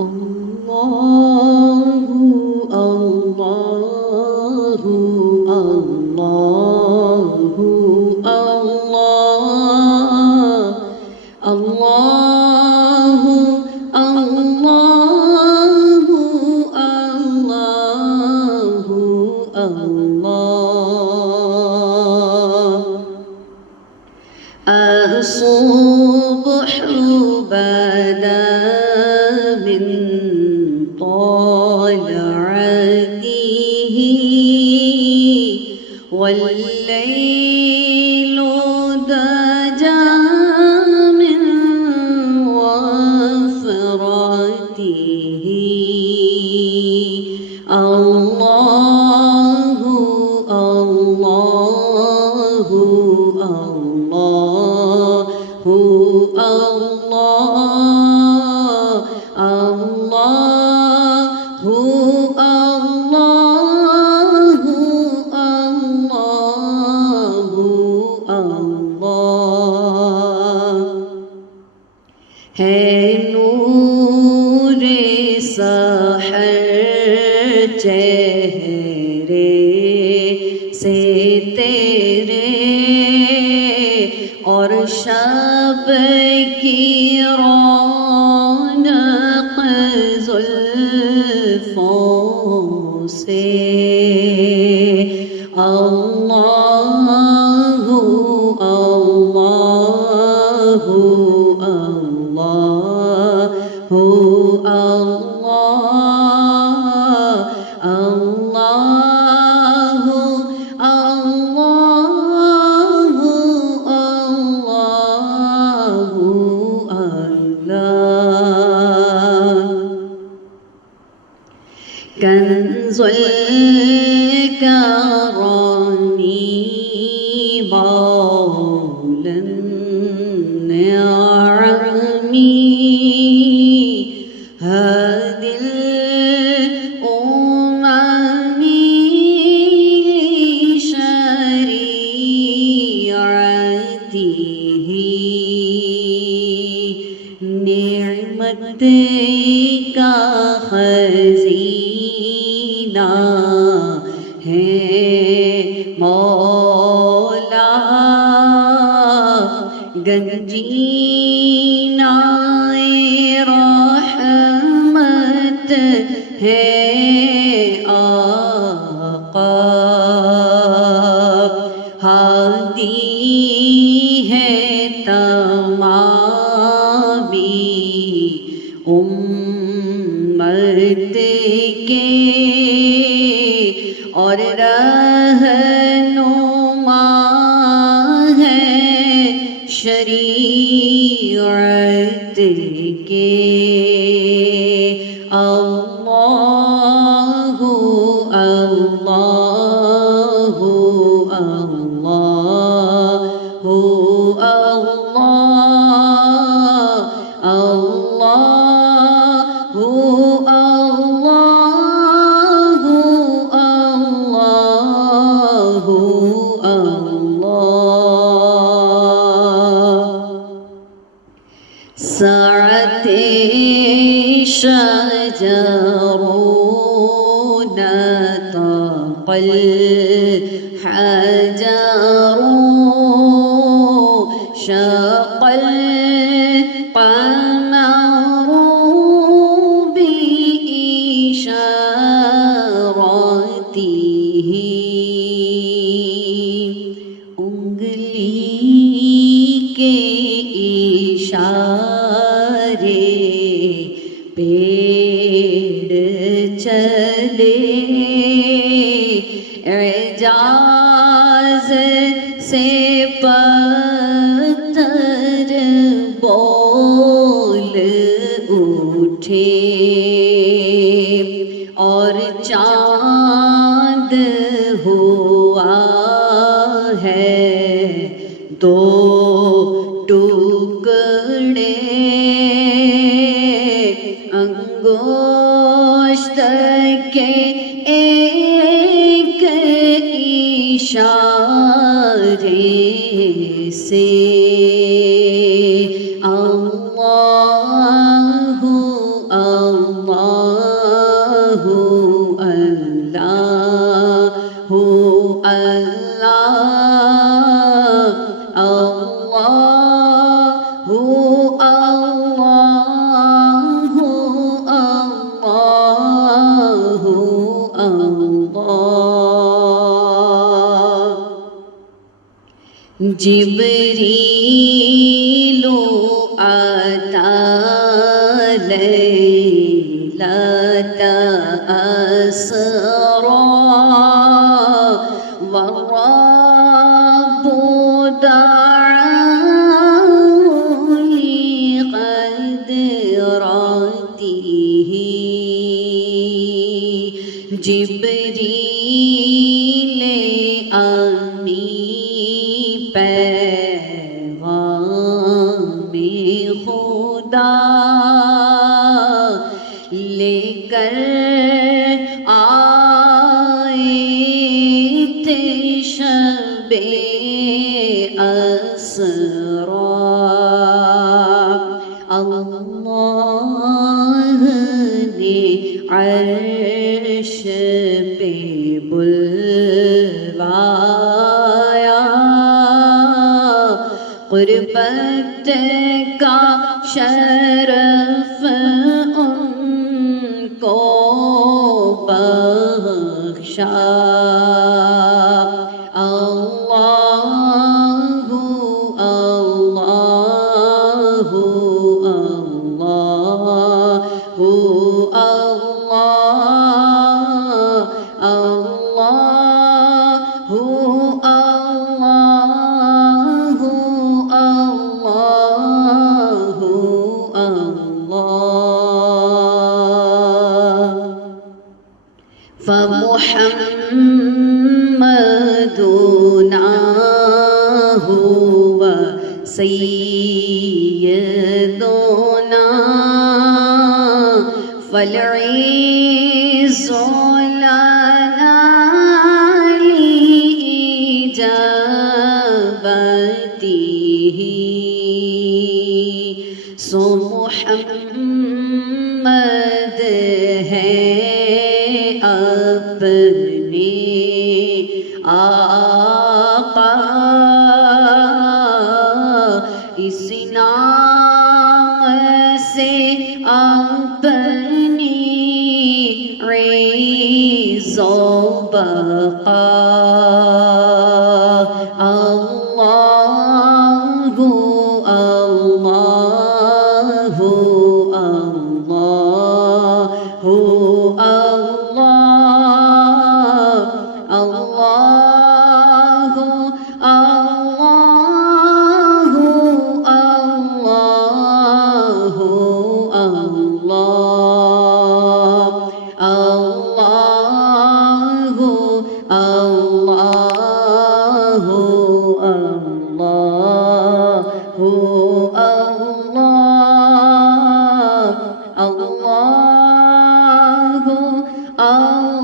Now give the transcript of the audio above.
Allahu, Allahu, Allahu, Allah, Allahu, Allahu, Allahu, Allah. الصبح بدا من طلعته والليل دجى من وفرته الله الله الله Allah, Allahu, Allahu, Allahu, Allah. ہے نور سحر چہرے سے تیرے اور شب کی رونق زلفوں سے اللہ اللہ اللہ اللہ كنز الكرم مولى النعم هادي الأمم لشريعته نعمت کا خزینہ ہے مولا گنجینہ رحمت ہے آقا ہادی ہے تمامی امت کے اور رہنما ہے شریعت کے اللہ اللہ سعت شجرون طاق الحجر شق القمر بإشارته انگلی کے اشارے پیڑ چلے اعجاز سے پتھر بول اٹھے اور چاند ہوا ہے دو ٹکڑے انگشت کے ایک اشارے سے اللہ اللہ جبریل آتا لیلۃ اسریٰ والرب دعاه لقدرته جبریل امی پیغام خدا لے کر آئے تھے شب اسریٰ اللہ نے عرش پہ بلوایا قربت کا شرف ان کو بخشا اللہ اللہ فمحمدنا هو سيدنا فالعز لنا لإجابته سو محمد ہے اپنے آقا اس نام سے اپنی عز و بقا اللہ اللہ اللہ